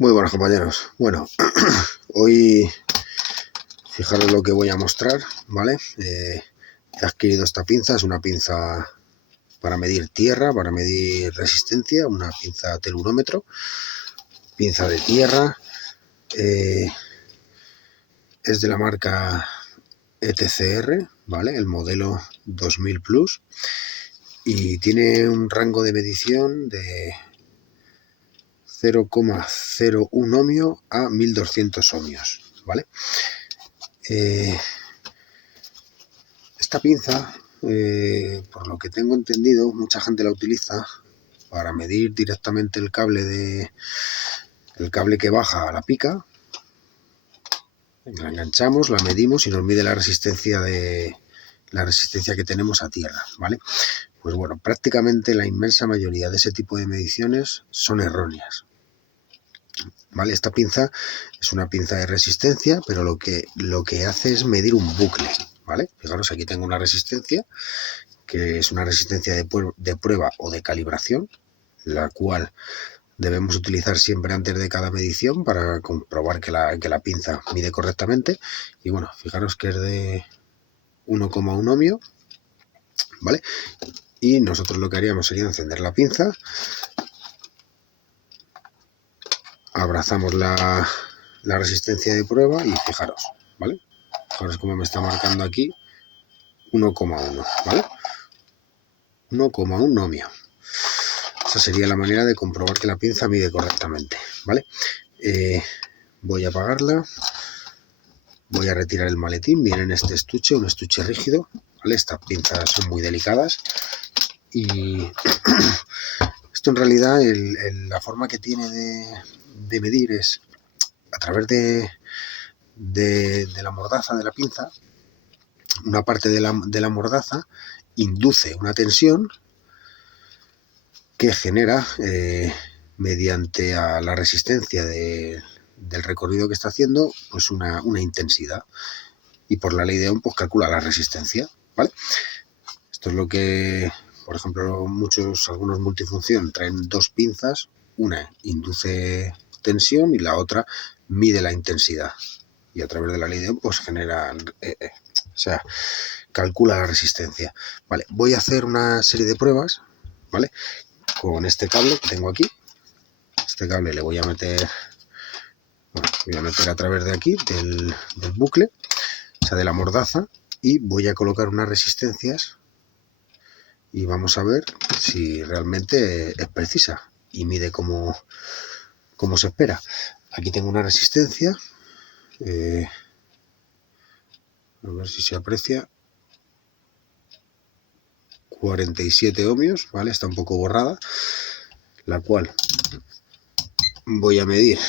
Muy buenos compañeros. Bueno, hoy fijaros lo que voy a mostrar, ¿vale? He adquirido esta pinza, es una pinza para medir tierra, para medir resistencia, una pinza telurómetro, pinza de tierra, es de la marca ETCR, ¿vale? El modelo 2000 Plus y tiene un rango de medición de 0,01 ohmio a 1200 ohmios, ¿vale? Esta pinza, por lo que tengo entendido, mucha gente la utiliza para medir directamente el cable que baja a la pica. La enganchamos, la medimos y nos mide la resistencia que tenemos a tierra, ¿vale? Pues bueno, prácticamente la inmensa mayoría de ese tipo de mediciones son erróneas, ¿vale? Esta pinza es una pinza de resistencia, pero lo que hace es medir un bucle, ¿vale? Fijaros, aquí tengo una resistencia, que es una resistencia de prueba o de calibración, la cual debemos utilizar siempre antes de cada medición para comprobar que la pinza mide correctamente. Y bueno, fijaros que es de 1,1 ohmio, ¿vale? Y nosotros lo que haríamos sería encender la pinza, abrazamos la resistencia de prueba y fijaros, ¿vale? Fijaros cómo me está marcando aquí 1,1, ¿vale? 1,1 ohmio. Esa sería la manera de comprobar que la pinza mide correctamente, ¿vale? Voy a apagarla, voy a retirar el maletín, viene en este estuche, un estuche rígido, ¿vale? Estas pinzas son muy delicadas y esto en realidad la forma que tiene de medir es a través de la mordaza de la pinza. Una parte de la mordaza induce una tensión que genera, mediante a la resistencia del recorrido que está haciendo, pues una intensidad. Y por la ley de Ohm, pues calcula la resistencia, ¿vale? Esto es lo que, por ejemplo, algunos multifunción traen dos pinzas, una induce tensión y la otra mide la intensidad. Y a través de la ley de Ohm, pues calcula la resistencia. Vale, voy a hacer una serie de pruebas, ¿vale? Con este cable que tengo aquí. Este cable le voy a meter a través de aquí, del bucle, o sea, de la mordaza, y voy a colocar unas resistencias y vamos a ver si realmente es precisa y mide como se espera. Aquí tengo una resistencia, a ver si se aprecia, 47 ohmios, ¿vale? Está un poco borrada, la cual voy a medir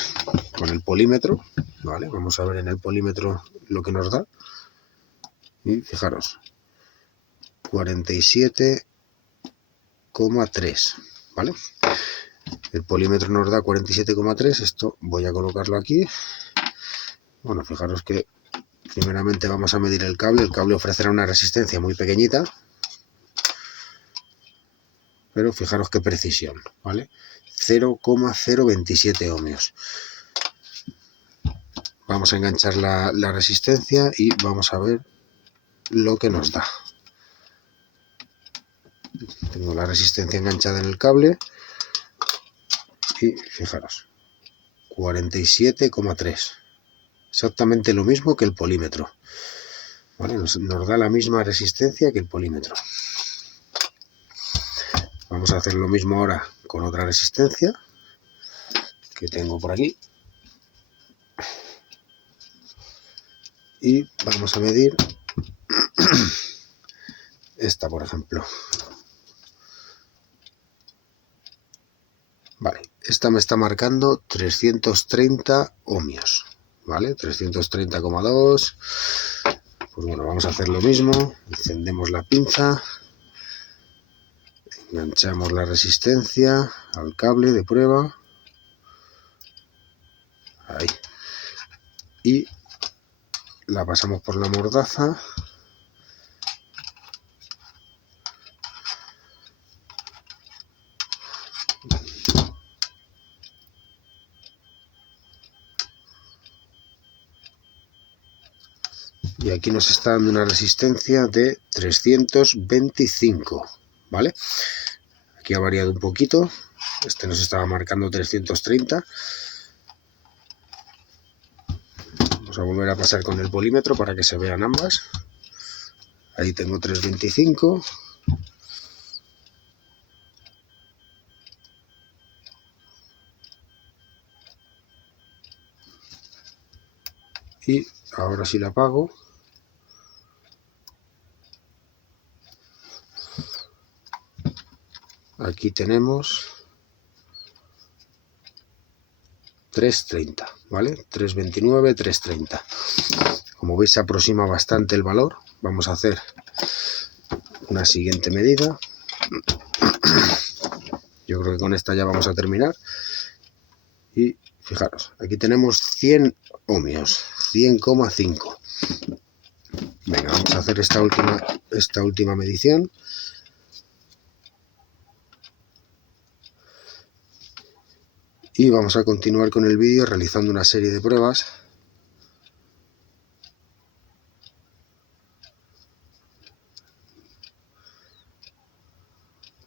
con el polímetro, ¿vale? Vamos a ver en el polímetro lo que nos da. Y fijaros, 47,3, ¿vale? El polímetro nos da 47,3. Esto voy a colocarlo aquí. Bueno, fijaros que primeramente vamos a medir el cable. El cable ofrecerá una resistencia muy pequeñita, pero fijaros qué precisión, ¿vale? 0,027 ohmios. Vamos a enganchar la resistencia y vamos a ver lo que nos da. Tengo la resistencia enganchada en el cable y fijaros, 47,3. Exactamente lo mismo que el polímetro, ¿vale? Nos da la misma resistencia que el polímetro. Vamos a hacer lo mismo ahora con otra resistencia que tengo por aquí. Y vamos a medir esta, por ejemplo. Vale, esta me está marcando 330 ohmios, ¿vale? 330,2. Pues bueno, vamos a hacer lo mismo. Encendemos la pinza, enganchamos la resistencia al cable de prueba. Ahí. Y la pasamos por la mordaza. y aquí nos está dando una resistencia de 325, ¿vale? Aquí ha variado un poquito, este nos estaba marcando 330. Vamos a volver a pasar con el polímetro para que se vean ambas. Ahí tengo 325. Y ahora sí la apago. Aquí tenemos 330, ¿vale? 329, 330. Como veis se aproxima bastante el valor. Vamos a hacer una siguiente medida. Yo creo que con esta ya vamos a terminar. Y fijaros, aquí tenemos 100 ohmios, 100,5. Venga, vamos a hacer esta última medición. Y vamos a continuar con el vídeo realizando una serie de pruebas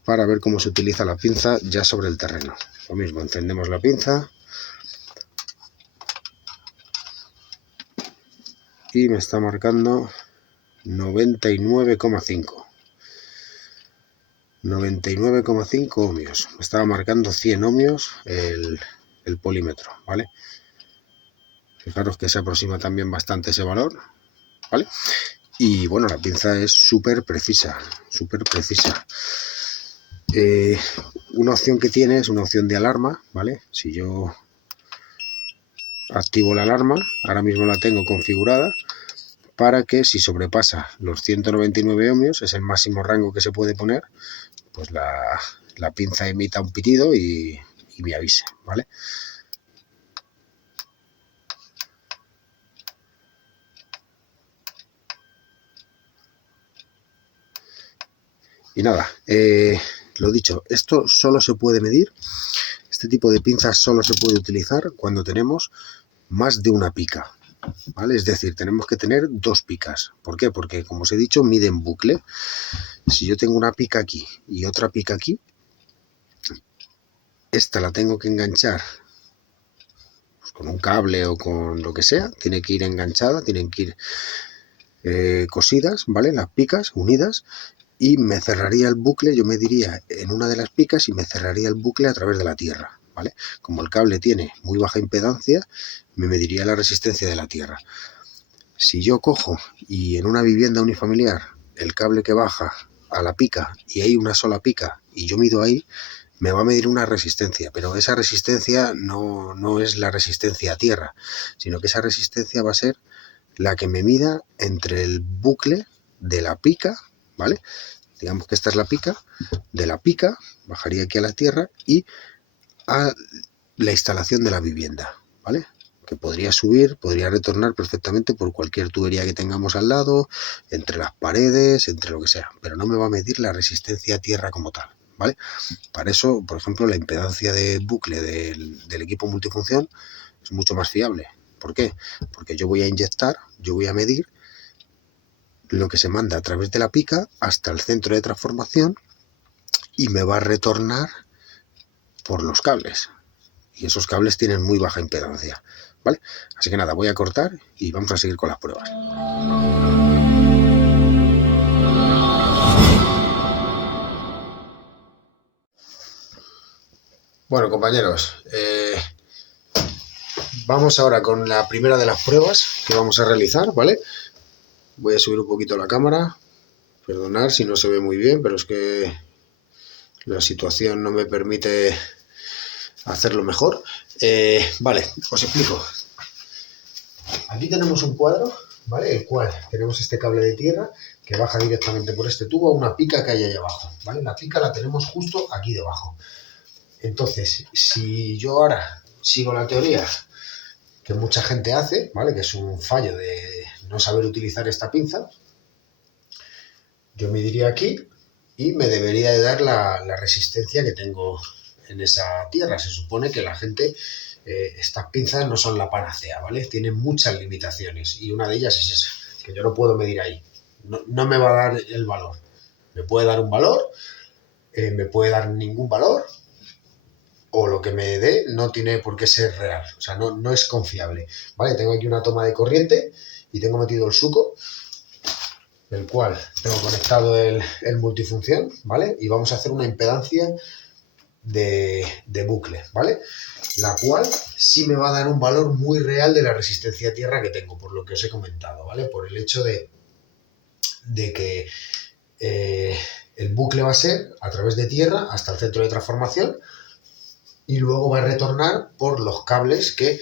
para ver cómo se utiliza la pinza ya sobre el terreno. Lo mismo, encendemos la pinza y me está marcando 99,5. 99,5 ohmios. Me estaba marcando 100 ohmios el polímetro, ¿vale? Fijaros que se aproxima también bastante ese valor, ¿vale? Y bueno, la pinza es súper precisa, súper precisa. Una opción que tiene es una opción de alarma, ¿vale? Si yo activo la alarma, ahora mismo la tengo configurada para que si sobrepasa los 199 ohmios, es el máximo rango que se puede poner, pues la pinza emita un pitido y me avise, ¿vale? Y nada, lo dicho, esto solo se puede medir, este tipo de pinzas solo se puede utilizar cuando tenemos más de una pica, ¿vale? Es decir, tenemos que tener dos picas. ¿Por qué? Porque, como os he dicho, mide en bucle. Si yo tengo una pica aquí y otra pica aquí, esta la tengo que enganchar pues, con un cable o con lo que sea. Tiene que ir enganchada, tienen que ir cosidas, ¿vale? Las picas unidas. Y me cerraría el bucle, yo mediría en una de las picas y me cerraría el bucle a través de la tierra, ¿vale? Como el cable tiene muy baja impedancia, me mediría la resistencia de la tierra. Si yo cojo y en una vivienda unifamiliar el cable que baja a la pica y hay una sola pica y yo mido ahí, me va a medir una resistencia, pero esa resistencia no es la resistencia a tierra, sino que esa resistencia va a ser la que me mida entre el bucle de la pica, ¿vale? Digamos que esta es la pica, de la pica bajaría aquí a la tierra y a la instalación de la vivienda, ¿vale? Que podría subir, podría retornar perfectamente por cualquier tubería que tengamos al lado, entre las paredes, entre lo que sea, pero no me va a medir la resistencia a tierra como tal, ¿vale? Para eso, por ejemplo, la impedancia de bucle del equipo multifunción es mucho más fiable. ¿Por qué? Porque yo voy a inyectar, yo voy a medir lo que se manda a través de la pica hasta el centro de transformación y me va a retornar por los cables. Y esos cables tienen muy baja impedancia, ¿vale? Así que nada, voy a cortar y vamos a seguir con las pruebas. Bueno, compañeros, vamos ahora con la primera de las pruebas que vamos a realizar, ¿vale? Voy a subir un poquito la cámara, perdonad si no se ve muy bien, pero es que la situación no me permite hacerlo mejor. Vale, os explico. Aquí tenemos un cuadro, ¿vale? El cual tenemos este cable de tierra que baja directamente por este tubo a una pica que hay ahí abajo, ¿vale? La pica la tenemos justo aquí debajo. Entonces, si yo ahora sigo la teoría que mucha gente hace, ¿vale? Que es un fallo de no saber utilizar esta pinza, yo mediría aquí y me debería de dar la resistencia que tengo en esa tierra. Se supone que la gente, estas pinzas no son la panacea, ¿vale? Tienen muchas limitaciones y una de ellas es esa, que yo no puedo medir ahí. No me va a dar el valor. Me puede dar un valor, me puede dar ningún valor, o lo que me dé no tiene por qué ser real, o sea, no es confiable, ¿vale? Tengo aquí una toma de corriente y tengo metido el suco, el cual tengo conectado el multifunción, ¿vale? Y vamos a hacer una impedancia de bucle, ¿vale? La cual sí me va a dar un valor muy real de la resistencia a tierra que tengo, por lo que os he comentado, ¿vale? Por el hecho de que el bucle va a ser a través de tierra hasta el centro de transformación y luego va a retornar por los cables que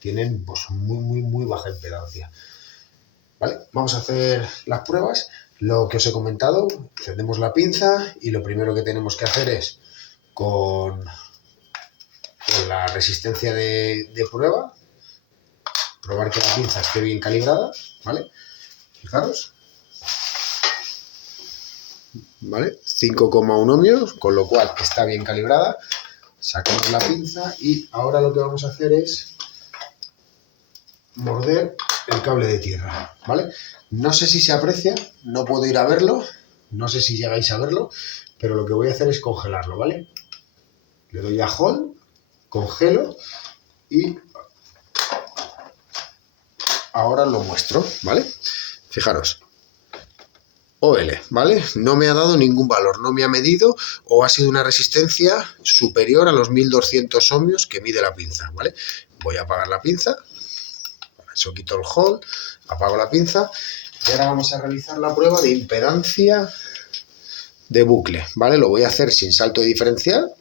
tienen pues, muy baja impedancia. ¿Vale? Vamos a hacer las pruebas. Lo que os he comentado, encendemos la pinza y lo primero que tenemos que hacer es con la resistencia de prueba, probar que la pinza esté bien calibrada, ¿vale? Fijaros, ¿vale? 5,1 ohmios, con lo cual está bien calibrada. Sacamos la pinza y ahora lo que vamos a hacer es morder el cable de tierra, ¿vale? No sé si se aprecia, no puedo ir a verlo, no sé si llegáis a verlo, pero lo que voy a hacer es congelarlo, ¿vale? Le doy a hold, congelo y ahora lo muestro, ¿vale? Fijaros. OL, ¿vale? No me ha dado ningún valor, no me ha medido o ha sido una resistencia superior a los 1200 ohmios que mide la pinza, ¿vale? Voy a apagar la pinza, para eso quito el hold, apago la pinza y ahora vamos a realizar la prueba de impedancia de bucle, ¿vale? Lo voy a hacer sin salto diferencial.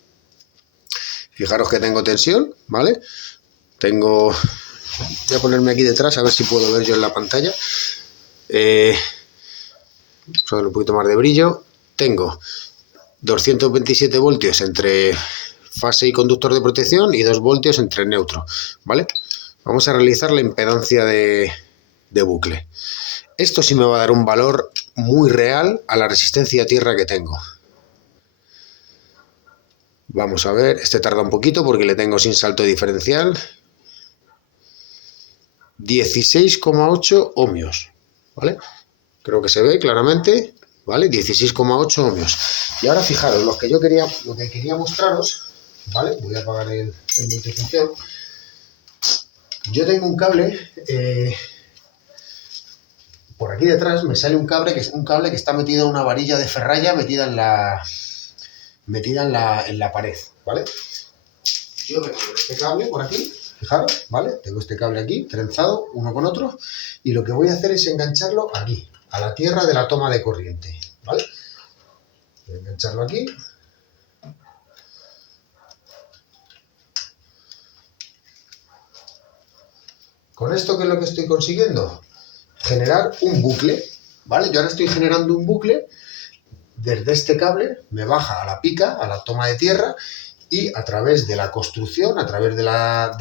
Fijaros que tengo tensión, ¿vale? Voy a ponerme aquí detrás a ver si puedo ver yo en la pantalla. Vamos a dar un poquito más de brillo. Tengo 227 voltios entre fase y conductor de protección y 2 voltios entre neutro, ¿vale? Vamos a realizar la impedancia de bucle. Esto sí me va a dar un valor muy real a la resistencia a tierra que tengo. Vamos a ver, este tarda un poquito porque le tengo sin salto diferencial. 16,8 ohmios, ¿vale? Creo que se ve claramente, ¿vale? 16,8 ohmios. Y ahora fijaros, lo que quería mostraros, ¿vale? Voy a apagar el multifunción. Yo tengo un cable, por aquí detrás me sale un cable que está metido en una varilla de ferralla metida en la pared, ¿vale? Yo tengo este cable por aquí, fijaros, ¿vale? Tengo este cable aquí, trenzado uno con otro, y lo que voy a hacer es engancharlo aquí, a la tierra de la toma de corriente, ¿vale? Voy a engancharlo aquí. ¿Con esto qué es lo que estoy consiguiendo? Generar un bucle, ¿vale? Yo ahora estoy generando un bucle, desde este cable me baja a la pica, a la toma de tierra, y a través de la construcción, a través de la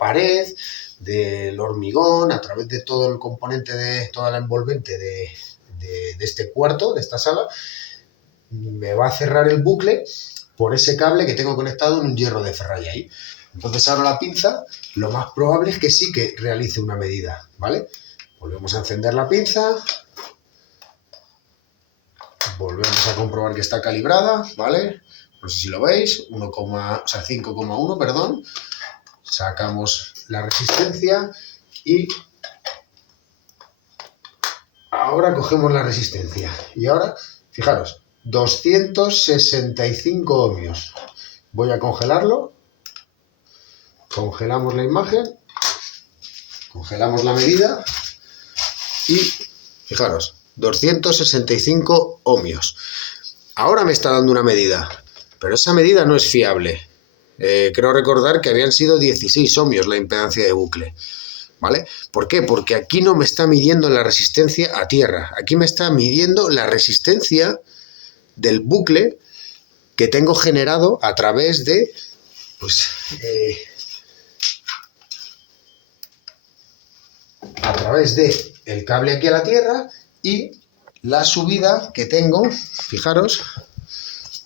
pared, del hormigón, a través de todo el componente, de toda la envolvente de este cuarto, de esta sala, me va a cerrar el bucle por ese cable que tengo conectado en un hierro de ferralla ahí. Entonces ahora la pinza, lo más probable es que sí que realice una medida, ¿vale? Volvemos a encender la pinza, volvemos a comprobar que está calibrada, ¿vale? No sé si lo veis, 5,1, perdón. Sacamos la resistencia y ahora cogemos la resistencia. Y ahora, fijaros, 265 ohmios. Voy a congelarlo. Congelamos la imagen. Congelamos la medida. Y, fijaros, 265 ohmios. Ahora me está dando una medida, pero esa medida no es fiable. Creo recordar que habían sido 16 ohmios la impedancia de bucle, ¿vale? ¿Por qué? Porque aquí no me está midiendo la resistencia a tierra, aquí me está midiendo la resistencia del bucle que tengo generado a través de, a través de el cable aquí a la tierra y la subida que tengo, fijaros,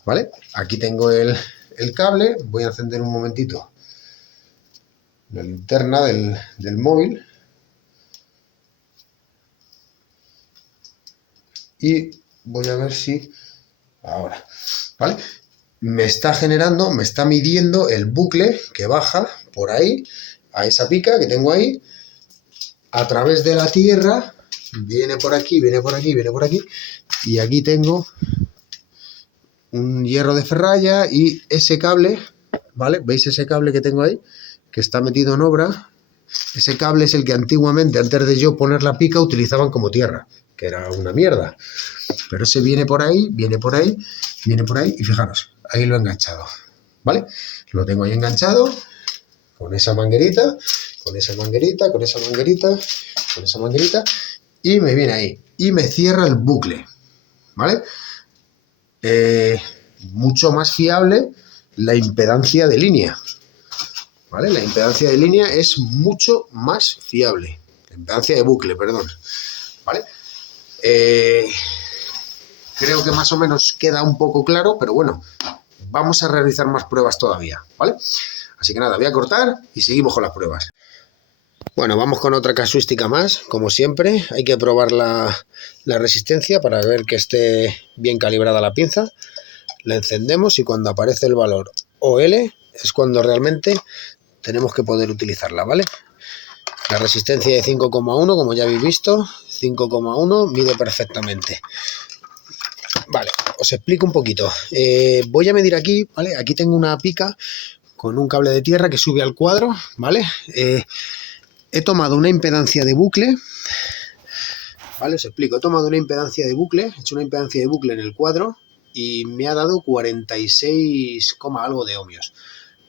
¿vale? Aquí tengo el cable, voy a encender un momentito la linterna del móvil. y voy a ver si ahora, ¿vale? Me está generando, me está midiendo el bucle que baja por ahí, a esa pica que tengo ahí, a través de la tierra, viene por aquí, viene por aquí, viene por aquí, y aquí tengo un hierro de ferralla y ese cable, ¿vale? ¿Veis ese cable que tengo ahí? Que está metido en obra. Ese cable es el que antiguamente, antes de yo poner la pica, utilizaban como tierra, que era una mierda. Pero ese viene por ahí, viene por ahí, viene por ahí, y fijaros, ahí lo he enganchado, ¿vale? Lo tengo ahí enganchado con esa manguerita, con esa manguerita, con esa manguerita, con esa manguerita, y me viene ahí, y me cierra el bucle, ¿vale? Mucho más fiable la impedancia de línea, ¿vale? La impedancia de línea es mucho más fiable, la impedancia de bucle, perdón, ¿vale? Creo que más o menos queda un poco claro, pero bueno, vamos a realizar más pruebas todavía, ¿vale? Así que nada, voy a cortar y seguimos con las pruebas. Bueno, vamos con otra casuística más, como siempre, hay que probar la resistencia para ver que esté bien calibrada la pinza. La encendemos y cuando aparece el valor OL es cuando realmente tenemos que poder utilizarla, ¿vale? La resistencia de 5,1, como ya habéis visto, 5,1 mide perfectamente. Vale, os explico un poquito. Voy a medir aquí, ¿vale? Aquí tengo una pica con un cable de tierra que sube al cuadro, ¿vale? He tomado una impedancia de bucle, ¿vale? Os explico. He tomado una impedancia de bucle, he hecho una impedancia de bucle en el cuadro y me ha dado 46, algo de ohmios,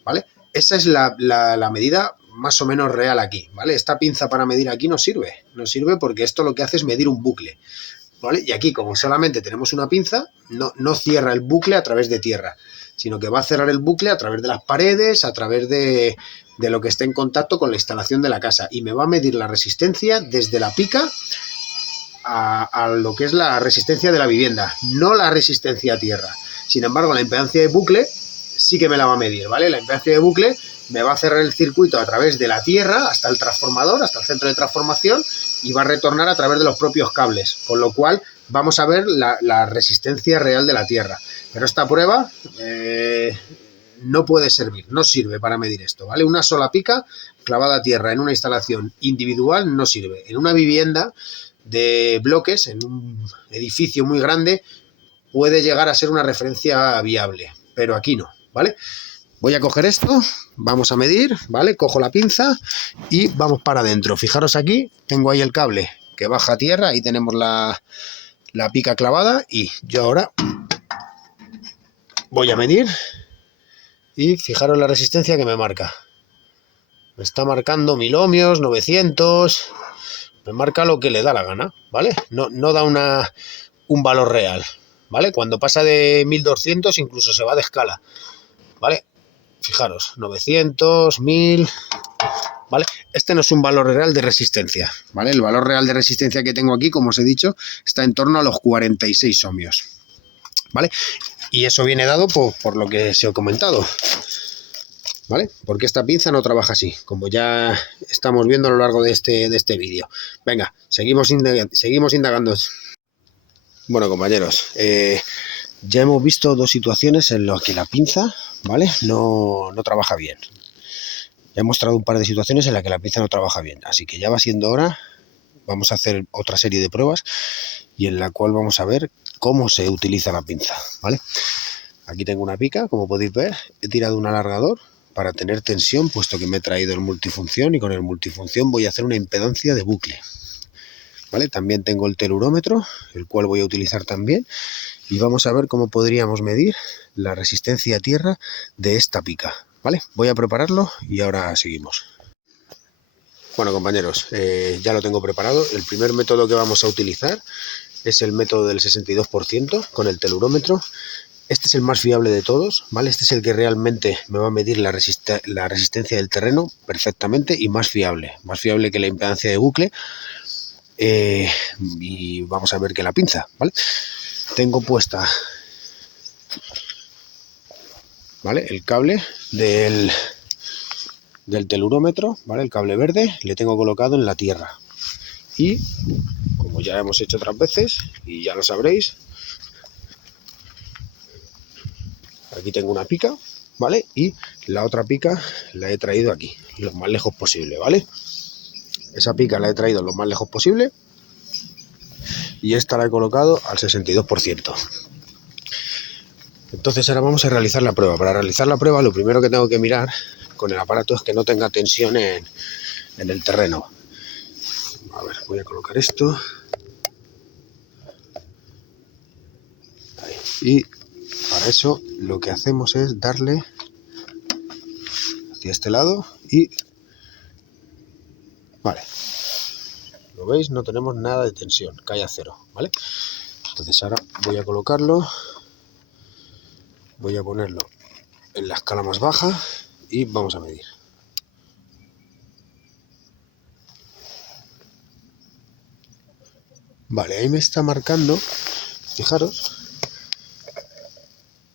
¿vale? Esa es la medida más o menos real aquí, ¿vale? Esta pinza para medir aquí no sirve porque esto lo que hace es medir un bucle, ¿vale? Y aquí, como solamente tenemos una pinza, no cierra el bucle a través de tierra, sino que va a cerrar el bucle a través de las paredes, a través de lo que esté en contacto con la instalación de la casa, y me va a medir la resistencia desde la pica a lo que es la resistencia de la vivienda, no la resistencia a tierra. Sin embargo, la impedancia de bucle sí que me la va a medir, ¿vale? La impedancia de bucle me va a cerrar el circuito a través de la tierra hasta el transformador, hasta el centro de transformación, y va a retornar a través de los propios cables, con lo cual vamos a ver la resistencia real de la tierra. Pero esta prueba no puede servir, no sirve para medir esto, ¿vale? Una sola pica clavada a tierra en una instalación individual no sirve. En una vivienda de bloques, en un edificio muy grande, puede llegar a ser una referencia viable, pero aquí no, ¿vale? Voy a coger esto, vamos a medir, ¿vale? Cojo la pinza y vamos para adentro. Fijaros aquí, tengo ahí el cable que baja a tierra, ahí tenemos la pica clavada, y yo ahora voy a medir y fijaros la resistencia que me marca. Me está marcando 1000 ohmios, 900, me marca lo que le da la gana, ¿vale? No da un valor real, ¿vale? Cuando pasa de 1200 incluso se va de escala, ¿vale? Fijaros, 900, 1000, ¿vale? Este no es un valor real de resistencia, ¿vale? El valor real de resistencia que tengo aquí, como os he dicho, está en torno a los 46 ohmios, ¿vale? Y eso viene dado por lo que os he comentado, ¿vale? Porque esta pinza no trabaja así, como ya estamos viendo a lo largo de este vídeo. Venga, seguimos indagando. Bueno, compañeros, ya hemos visto dos situaciones en las que la pinza, ¿vale?, no trabaja bien. Ya he mostrado un par de situaciones en las que la pinza no trabaja bien, así que ya va siendo hora. Vamos a hacer otra serie de pruebas y en la cual vamos a ver cómo se utiliza la pinza, ¿vale? Aquí tengo una pica, como podéis ver, he tirado un alargador para tener tensión, puesto que me he traído el multifunción, y con el multifunción voy a hacer una impedancia de bucle, ¿vale? También tengo el telurómetro, el cual voy a utilizar también, y vamos a ver cómo podríamos medir la resistencia a tierra de esta pica, ¿vale? Voy a prepararlo y ahora seguimos. Bueno, compañeros, ya lo tengo preparado. El primer método que vamos a utilizar es el método del 62% con el telurómetro. Este es el más fiable de todos, ¿vale? Este es el que realmente me va a medir la resistencia del terreno perfectamente y más fiable que la impedancia de bucle. Y vamos a ver que la pinza, ¿vale? Tengo puesta, ¿vale?, el cable del telurómetro, ¿vale? El cable verde le tengo colocado en la tierra. Y como ya hemos hecho otras veces y ya lo sabréis, aquí tengo una pica, ¿vale? Y la otra pica la he traído aquí, lo más lejos posible, ¿vale? Esa pica la he traído lo más lejos posible y esta la he colocado al 62%. Entonces ahora vamos a realizar la prueba. Para realizar la prueba, lo primero que tengo que mirar con el aparato es que no tenga tensión en el terreno. A ver, voy a colocar esto. Ahí. Y para eso lo que hacemos es darle hacia este lado y... Vale. ¿Lo veis? No tenemos nada de tensión, cae a cero, ¿vale? Entonces ahora voy a colocarlo. Voy a ponerlo en la escala más baja y vamos a medir. Vale, ahí me está marcando, fijaros,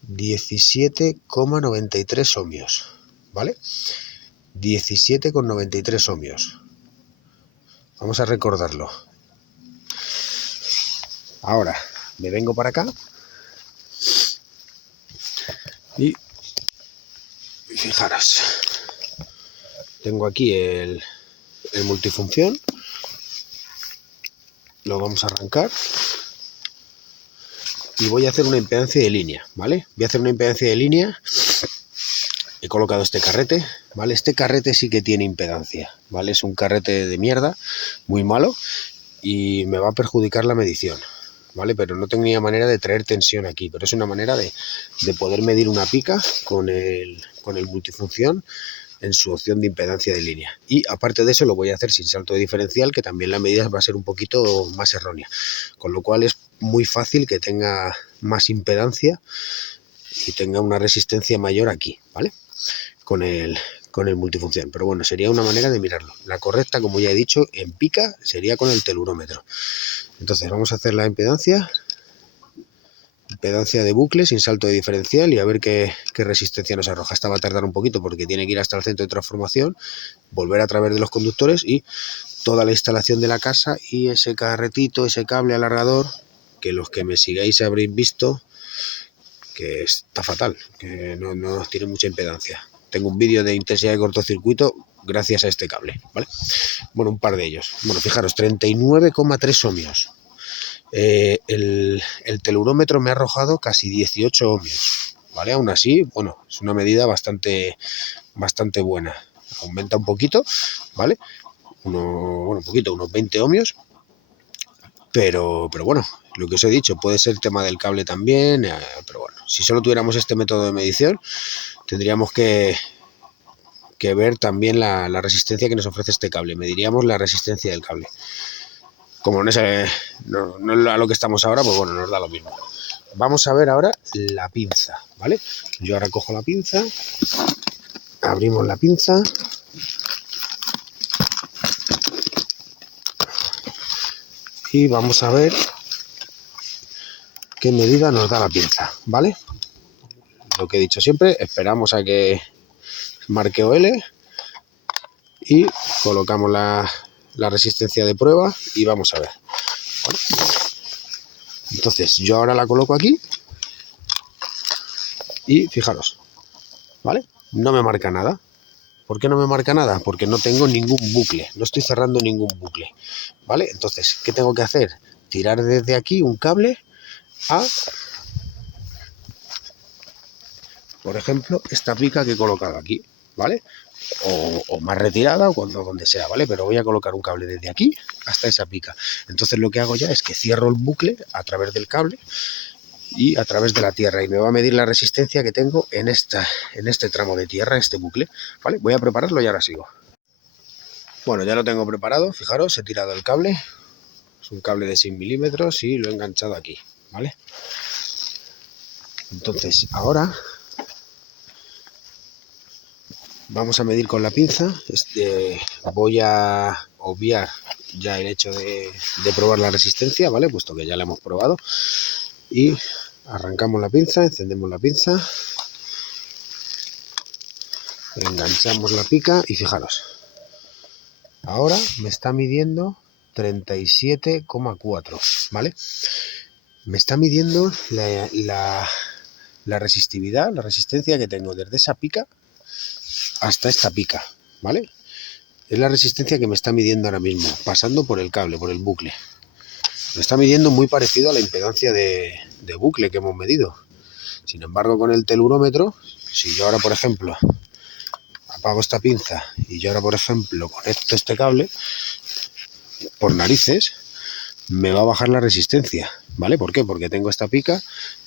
17,93 ohmios, ¿vale? 17,93 ohmios. Vamos a recordarlo. Ahora me vengo para acá y fijaros, tengo aquí el multifunción. Lo vamos a arrancar y voy a hacer una impedancia de línea, ¿vale? Voy a hacer una impedancia de línea. He colocado este carrete, ¿vale? Este carrete sí que tiene impedancia, ¿vale? Es un carrete de mierda, muy malo, y me va a perjudicar la medición, ¿vale? Pero no tenía manera de traer tensión aquí, pero es una manera de poder medir una pica con el multifunción en su opción de impedancia de línea. Y aparte de eso lo voy a hacer sin salto de diferencial, que también la medida va a ser un poquito más errónea, con lo cual es muy fácil que tenga más impedancia y tenga una resistencia mayor aquí, ¿vale? Con el multifunción. Pero bueno, sería una manera de mirarlo. La correcta, como ya he dicho, en pica sería con el telurómetro. Entonces vamos a hacer la impedancia de bucle sin salto de diferencial y a ver qué resistencia nos arroja. Esta va a tardar un poquito porque tiene que ir hasta el centro de transformación, volver a través de los conductores y toda la instalación de la casa y ese carretito, ese cable alargador, que los que me sigáis habréis visto que está fatal, que no tiene mucha impedancia. Tengo un vídeo de intensidad de cortocircuito gracias a este cable, ¿vale? Bueno, un par de ellos. Bueno, fijaros, 39,3 ohmios. El telurómetro me ha arrojado casi 18 ohmios, ¿vale? Aún así, bueno, es una medida bastante buena. Aumenta un poquito, ¿vale? Un poquito, unos 20 ohmios. Pero bueno, lo que os he dicho, puede ser el tema del cable también, pero bueno, si solo tuviéramos este método de medición, tendríamos que ver también la resistencia que nos ofrece este cable, mediríamos la resistencia del cable. Como no es a lo que estamos ahora, pues bueno, nos da lo mismo. Vamos a ver ahora la pinza, ¿vale? Yo ahora cojo la pinza, abrimos la pinza. Y vamos a ver qué medida nos da la pinza, ¿vale? Lo que he dicho siempre, esperamos a que marque OL y colocamos la resistencia de prueba y vamos a ver, ¿vale? Entonces yo ahora la coloco aquí y fijaros, ¿vale? No me marca nada. ¿Por qué no me marca nada? Porque no tengo ningún bucle, no estoy cerrando ningún bucle, ¿vale? Entonces, ¿qué tengo que hacer? Tirar desde aquí un cable a, por ejemplo, esta pica que he colocado aquí, ¿vale? O más retirada o donde sea, ¿vale? Pero voy a colocar un cable desde aquí hasta esa pica. Entonces lo que hago ya es que cierro el bucle a través del cable y a través de la tierra y me va a medir la resistencia que tengo en este tramo de tierra, este bucle, ¿vale? Voy a prepararlo y ahora sigo. Bueno, ya lo tengo preparado, fijaros, he tirado el cable, es un cable de 6 milímetros y lo he enganchado aquí, ¿vale? Entonces ahora vamos a medir con la pinza. Voy a obviar ya el hecho de probar la resistencia, ¿vale? Puesto que ya la hemos probado. Y arrancamos la pinza, encendemos la pinza, enganchamos la pica y fijaros, ahora me está midiendo 37,4, ¿vale? Me está midiendo la resistividad, la resistencia que tengo desde esa pica hasta esta pica, ¿vale? Es la resistencia que me está midiendo ahora mismo, pasando por el cable, por el bucle. Me está midiendo muy parecido a la impedancia de bucle que hemos medido. Sin embargo, con el telurómetro, si yo ahora, por ejemplo, apago esta pinza y yo ahora, por ejemplo, conecto este cable, por narices, me va a bajar la resistencia, ¿vale? ¿Por qué? Porque tengo esta pica,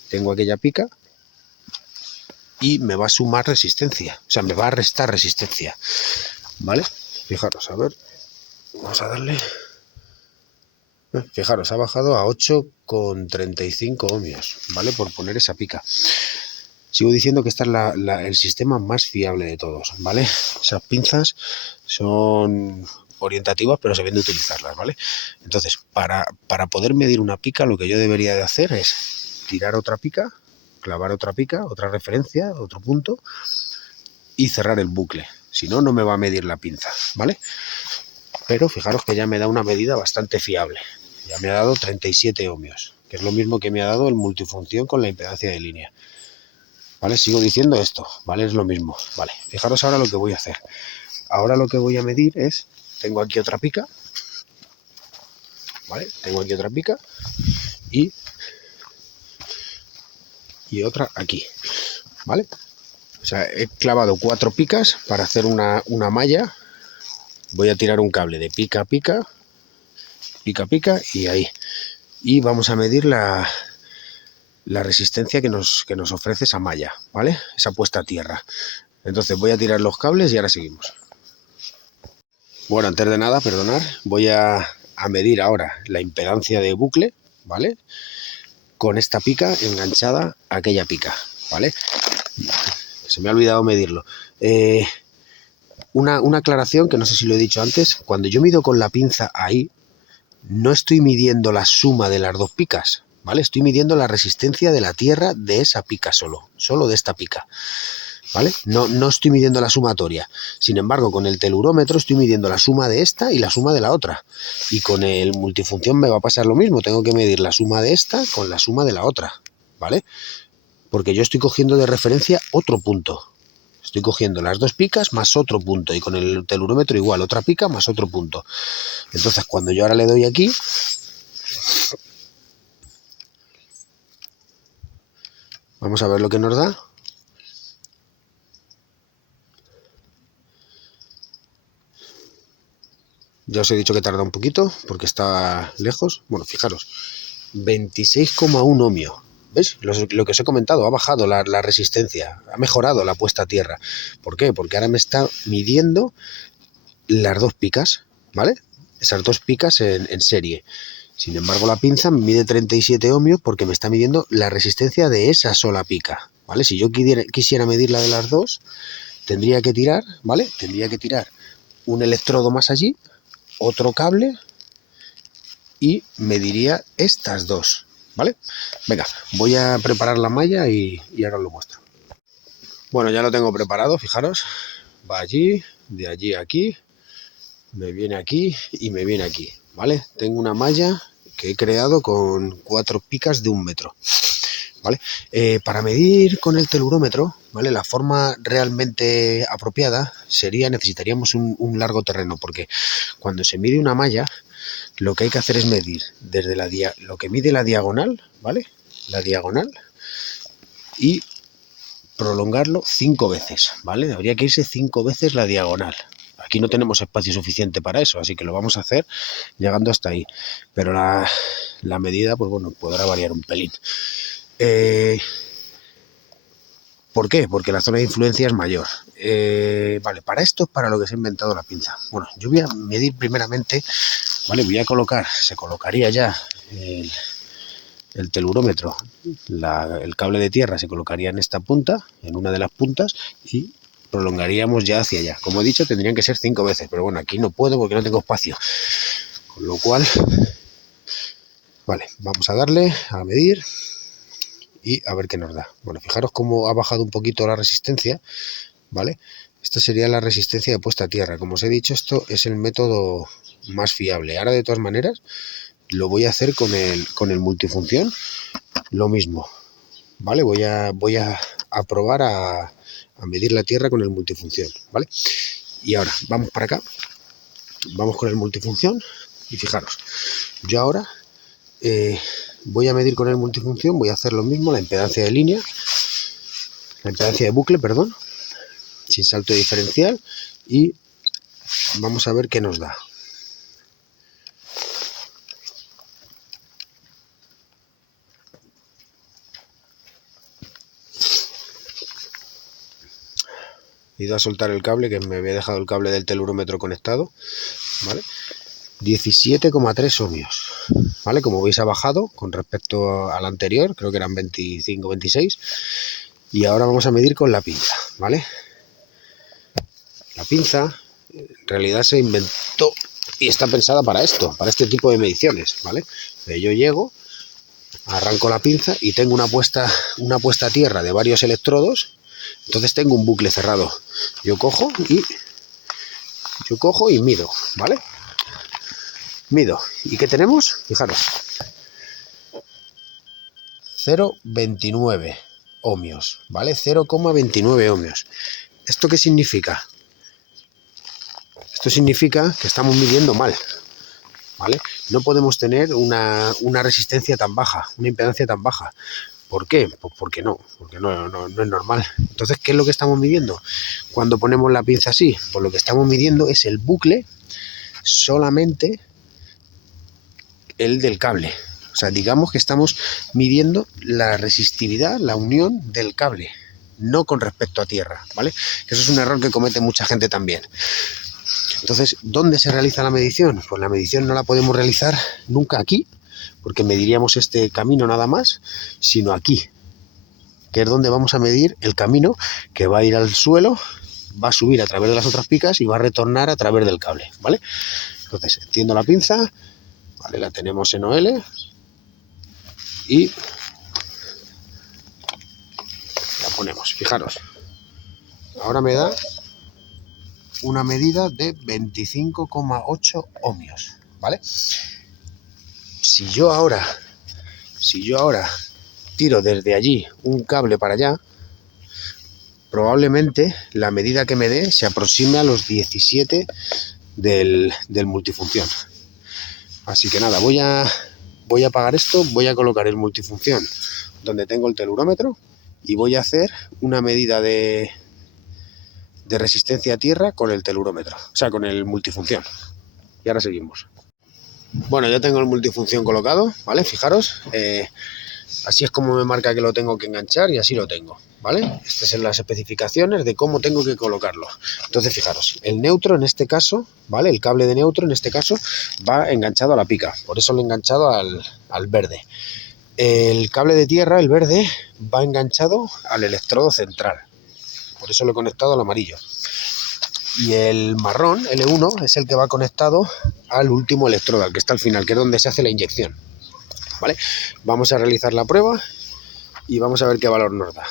tengo aquella pica y me va a sumar resistencia, o sea, me va a restar resistencia, ¿vale? Fijaros, a ver, vamos a darle... Fijaros, ha bajado a 8,35 ohmios, ¿vale? Por poner esa pica. Sigo diciendo que este es el sistema más fiable de todos, ¿vale? Esas pinzas son orientativas, pero se ven de utilizarlas, ¿vale? Entonces, para poder medir una pica, lo que yo debería de hacer es tirar otra pica, clavar otra pica, otra referencia, otro punto, y cerrar el bucle. Si no, no me va a medir la pinza, ¿vale? Pero fijaros que ya me da una medida bastante fiable. Ya me ha dado 37 ohmios, que es lo mismo que me ha dado el multifunción con la impedancia de línea. ¿Vale? Sigo diciendo esto, ¿vale? Es lo mismo. Vale, fijaros ahora lo que voy a hacer. Ahora lo que voy a medir es, tengo aquí otra pica, ¿vale? Tengo aquí otra pica y otra aquí, ¿vale? O sea, he clavado 4 picas para hacer una malla. Voy a tirar un cable de pica a pica, pica a pica y ahí. Y vamos a medir la resistencia que nos ofrece esa malla, ¿vale? Esa puesta a tierra. Entonces voy a tirar los cables y ahora seguimos. Bueno, antes de nada, perdonad, voy a medir ahora la impedancia de bucle, ¿vale? Con esta pica enganchada a aquella pica, ¿vale? Se me ha olvidado medirlo. Una aclaración que no sé si lo he dicho antes. Cuando yo mido con la pinza ahí, no estoy midiendo la suma de las dos picas, ¿vale? Estoy midiendo la resistencia de la tierra de esa pica solo de esta pica, ¿vale? No estoy midiendo la sumatoria. Sin embargo, con el telurómetro estoy midiendo la suma de esta y la suma de la otra. Y con el multifunción me va a pasar lo mismo. Tengo que medir la suma de esta con la suma de la otra, ¿vale? Porque yo estoy cogiendo de referencia otro punto. Estoy cogiendo las dos picas más otro punto. Y con el telurómetro igual, otra pica más otro punto. Entonces, cuando yo ahora le doy aquí... Vamos a ver lo que nos da. Ya os he dicho que tarda un poquito porque está lejos. Bueno, fijaros, 26,1 ohmio. ¿Ves? Lo que os he comentado, ha bajado la resistencia, ha mejorado la puesta a tierra. ¿Por qué? Porque ahora me está midiendo las dos picas, ¿vale? Esas dos picas en serie. Sin embargo, la pinza me mide 37 ohmios porque me está midiendo la resistencia de esa sola pica, ¿vale? Si yo quisiera medir la de las dos, tendría que tirar, ¿vale? Tendría que tirar un electrodo más allí, otro cable y mediría estas dos, ¿vale? Venga, voy a preparar la malla y ahora os lo muestro. Bueno, ya lo tengo preparado, fijaros. Va allí, de allí a aquí, me viene aquí y me viene aquí, ¿vale? Tengo una malla que he creado con 4 picas de 1 metro, ¿vale? Para medir con el telurómetro, ¿vale? La forma realmente apropiada sería, necesitaríamos un largo terreno, porque cuando se mide una malla, lo que hay que hacer es medir desde lo que mide la diagonal, ¿vale? La diagonal y prolongarlo 5 veces, ¿vale? Habría que irse 5 veces la diagonal. Aquí no tenemos espacio suficiente para eso, así que lo vamos a hacer llegando hasta ahí. Pero la medida, pues bueno, podrá variar un pelín. ¿Por qué? Porque la zona de influencia es mayor. Vale, para esto es para lo que se ha inventado la pinza. Bueno, yo voy a medir primeramente, ¿vale? Voy a colocar, se colocaría ya el telurómetro, el cable de tierra se colocaría en esta punta, en una de las puntas, y prolongaríamos ya hacia allá. Como he dicho, tendrían que ser 5 veces, pero bueno, aquí no puedo porque no tengo espacio. Con lo cual, vale, vamos a darle a medir y a ver qué nos da. Bueno, fijaros cómo ha bajado un poquito la resistencia, ¿vale? Esta sería la resistencia de puesta a tierra. Como os he dicho, esto es el método más fiable. Ahora de todas maneras lo voy a hacer con el multifunción, lo mismo, ¿vale? Voy a probar a medir la tierra con el multifunción, ¿vale? Y ahora vamos para acá, vamos con el multifunción y fijaros, yo ahora voy a medir con el multifunción, voy a hacer lo mismo, la impedancia de línea, la impedancia de bucle, perdón, sin salto diferencial, y vamos a ver qué nos da. He ido a soltar el cable, que me había dejado el cable del telurómetro conectado, ¿vale? 17,3 ohmios, ¿vale? Como veis ha bajado con respecto al anterior, creo que eran 25, 26. Y ahora vamos a medir con la pinza, ¿vale? La pinza en realidad se inventó y está pensada para esto, para este tipo de mediciones, ¿vale? Yo llego, arranco la pinza y tengo una puesta a tierra de varios electrodos, entonces tengo un bucle cerrado. Yo cojo y mido, ¿vale? Mido. ¿Y qué tenemos? Fijaros. 0,29 ohmios, ¿vale? 0,29 ohmios. ¿Esto qué significa? Esto significa que estamos midiendo mal, ¿vale? No podemos tener una resistencia tan baja, una impedancia tan baja. ¿Por qué? Pues porque no es normal. Entonces, ¿qué es lo que estamos midiendo? Cuando ponemos la pinza así, pues lo que estamos midiendo es el bucle, solamente el del cable. O sea, digamos que estamos midiendo la resistividad, la unión del cable, no con respecto a tierra, ¿vale? Eso es un error que comete mucha gente también. Entonces, ¿dónde se realiza la medición? Pues la medición no la podemos realizar nunca aquí, porque mediríamos este camino nada más, sino aquí, que es donde vamos a medir el camino que va a ir al suelo, va a subir a través de las otras picas y va a retornar a través del cable, ¿vale? Entonces, extiendo la pinza, ¿vale? La tenemos en OL y la ponemos. Fijaros, ahora me da una medida de 25,8 ohmios, ¿vale? Si yo ahora tiro desde allí un cable para allá, probablemente la medida que me dé se aproxime a los 17 del multifunción. Así que nada, voy a apagar esto, voy a colocar el multifunción donde tengo el telurómetro y voy a hacer una medida de resistencia a tierra con el telurómetro, o sea, con el multifunción. Y ahora seguimos. Bueno, ya tengo el multifunción colocado, ¿vale? Fijaros, así es como me marca que lo tengo que enganchar y así lo tengo, ¿vale? Estas son las especificaciones de cómo tengo que colocarlo. Entonces, fijaros, el neutro en este caso, ¿vale? El cable de neutro en este caso va enganchado a la pica, por eso lo he enganchado al verde. El cable de tierra, el verde, va enganchado al electrodo central, por eso lo he conectado al amarillo. Y el marrón, L1, es el que va conectado al último electrodo, al que está al final, que es donde se hace la inyección, ¿vale? Vamos a realizar la prueba y vamos a ver qué valor nos da.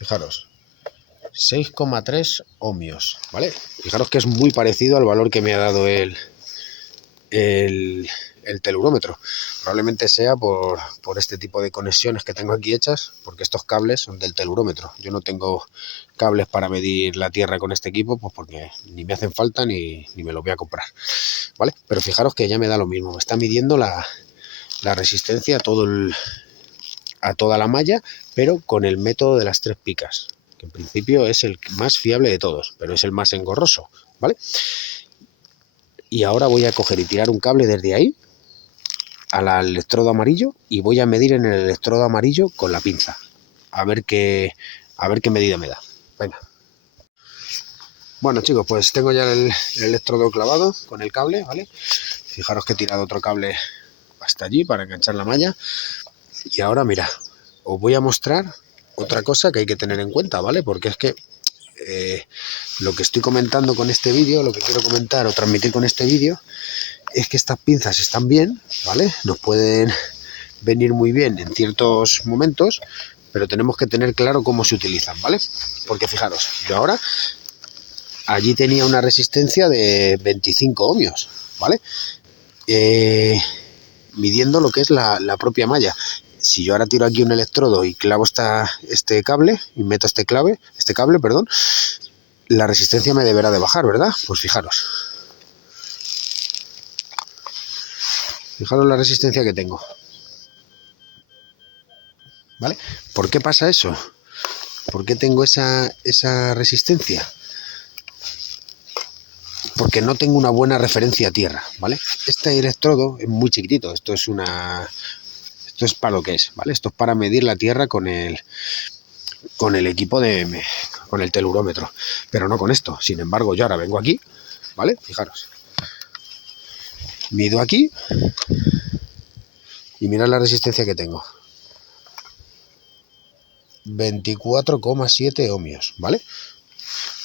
Fijaros, 6,3 ohmios, ¿vale? Fijaros que es muy parecido al valor que me ha dado el telurómetro. Probablemente sea por este tipo de conexiones que tengo aquí hechas, porque estos cables son del telurómetro. Yo no tengo cables para medir la tierra con este equipo, pues porque ni me hacen falta ni me los voy a comprar, ¿vale? Pero fijaros que ya me da lo mismo, me está midiendo la resistencia a toda la malla, pero con el método de las 3 picas, que en principio es el más fiable de todos, pero es el más engorroso, ¿vale? Y ahora voy a coger y tirar un cable desde ahí al electrodo amarillo y voy a medir en el electrodo amarillo con la pinza, a ver qué medida me da. Venga. Bueno, chicos, pues tengo ya el electrodo clavado con el cable, ¿vale? Fijaros que he tirado otro cable hasta allí para enganchar la malla. Y ahora, mira, os voy a mostrar otra cosa que hay que tener en cuenta, ¿vale? Porque es que lo que estoy comentando con este vídeo, lo que quiero comentar o transmitir con este vídeo, es que estas pinzas están bien, ¿vale? Nos pueden venir muy bien en ciertos momentos, pero tenemos que tener claro cómo se utilizan, ¿vale? Porque fijaros, yo ahora allí tenía una resistencia de 25 ohmios, ¿vale? Midiendo lo que es la propia malla. Si yo ahora tiro aquí un electrodo y clavo este cable, y meto este cable, perdón, la resistencia me deberá de bajar, ¿verdad? Pues fijaros. Fijaros la resistencia que tengo. ¿Vale? ¿Por qué pasa eso? ¿Por qué tengo esa resistencia? Porque no tengo una buena referencia a tierra, ¿vale? Este electrodo es muy chiquitito, esto es para lo que es, ¿vale? Esto es para medir la tierra con el equipo con el telurómetro, pero no con esto. Sin embargo, yo ahora vengo aquí, ¿vale? Fijaros. Mido aquí y mirad la resistencia que tengo. 24,7 ohmios, ¿vale?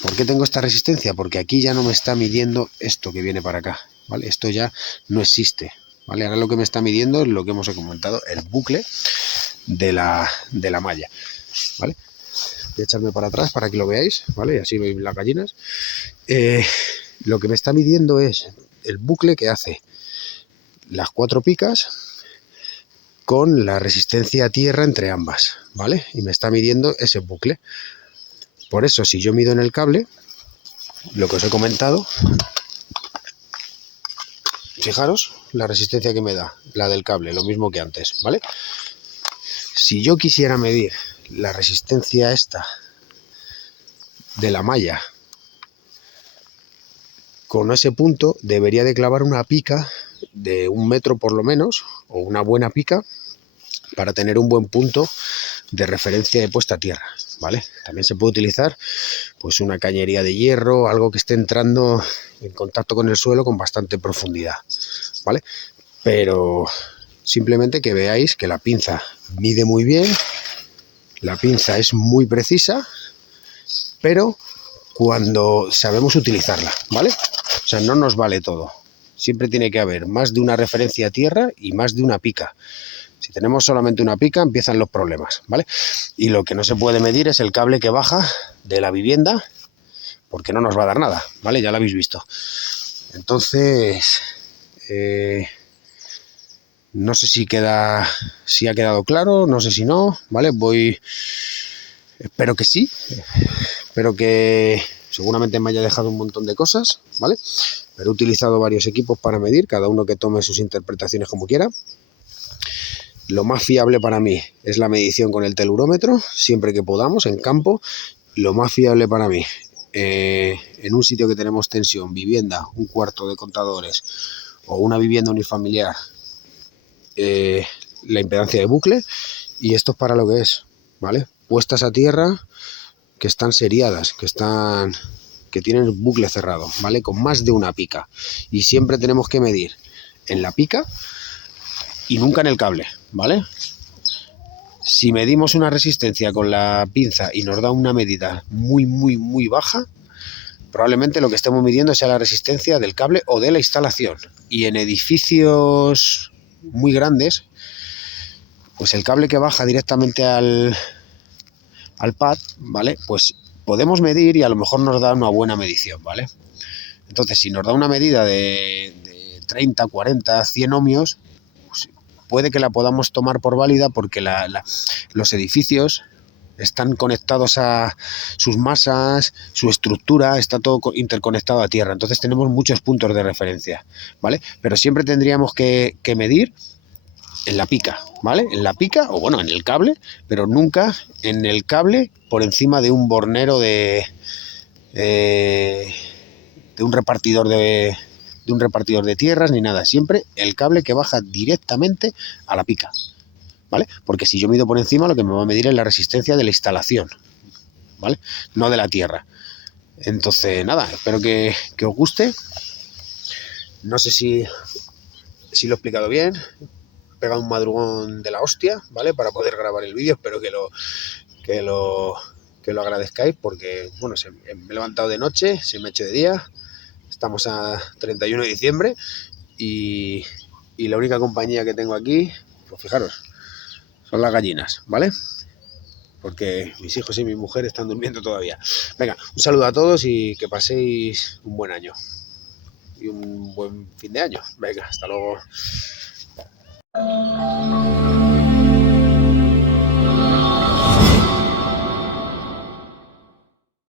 ¿Por qué tengo esta resistencia? Porque aquí ya no me está midiendo esto que viene para acá, ¿vale? Esto ya no existe, ¿vale? Ahora lo que me está midiendo es lo que hemos comentado, el bucle de la malla, ¿vale? Voy a echarme para atrás para que lo veáis, ¿vale? Y así veis las gallinas. Lo que me está midiendo es el bucle que hace las 4 picas con la resistencia a tierra entre ambas, ¿vale? Y me está midiendo ese bucle. Por eso, si yo mido en el cable, lo que os he comentado, fijaros la resistencia que me da, la del cable, lo mismo que antes, ¿vale? Si yo quisiera medir la resistencia esta de la malla con ese punto, debería de clavar una pica de 1 metro por lo menos, o una buena pica, para tener un buen punto de referencia de puesta a tierra, ¿vale? También se puede utilizar pues una cañería de hierro, algo que esté entrando en contacto con el suelo con bastante profundidad, ¿vale? Pero simplemente que veáis que la pinza mide muy bien, la pinza es muy precisa, pero cuando sabemos utilizarla, ¿vale? O sea, no nos vale todo. Siempre tiene que haber más de una referencia a tierra y más de una pica. Si tenemos solamente una pica, empiezan los problemas, ¿vale? Y lo que no se puede medir es el cable que baja de la vivienda, porque no nos va a dar nada, ¿vale? Ya lo habéis visto. Entonces, no sé si ha quedado claro, no sé si no, ¿vale? Espero que sí, espero que seguramente me haya dejado un montón de cosas, ¿vale? Pero he utilizado varios equipos para medir, cada uno que tome sus interpretaciones como quiera. Lo más fiable para mí es la medición con el telurómetro, siempre que podamos, en campo. Lo más fiable para mí, en un sitio que tenemos tensión, vivienda, un cuarto de contadores o una vivienda unifamiliar, la impedancia de bucle, y esto es para lo que es, ¿vale? Puestas a tierra que están seriadas, que tienen bucle cerrado, ¿vale? Con más de una pica. Y siempre tenemos que medir en la pica y nunca en el cable, ¿vale? Si medimos una resistencia con la pinza y nos da una medida muy, muy, muy baja, probablemente lo que estemos midiendo sea la resistencia del cable o de la instalación. Y en edificios muy grandes, pues el cable que baja directamente al pad, ¿vale? Pues podemos medir y a lo mejor nos da una buena medición, ¿vale? Entonces, si nos da una medida de 30, 40, 100 ohmios, pues puede que la podamos tomar por válida porque los edificios están conectados a sus masas, su estructura, está todo interconectado a tierra. Entonces tenemos muchos puntos de referencia, ¿vale? Pero siempre tendríamos que medir en la pica, ¿vale? En la pica, o bueno, en el cable, pero nunca en el cable por encima de un bornero de un repartidor de tierras ni nada. Siempre el cable que baja directamente a la pica, ¿vale? Porque si yo mido por encima, lo que me va a medir es la resistencia de la instalación, ¿vale? No de la tierra. Entonces, nada, espero que os guste. No sé si lo he explicado bien. He pegado un madrugón de la hostia, ¿vale? Para poder grabar el vídeo. Espero que lo agradezcáis porque, bueno, me he levantado de noche, se me ha hecho de día. Estamos a 31 de diciembre y la única compañía que tengo aquí, pues fijaros, son las gallinas, ¿vale? porque mis hijos y mi mujer están durmiendo todavía. Venga, un saludo a todos y que paséis un buen año y un buen fin de año. Venga, hasta luego.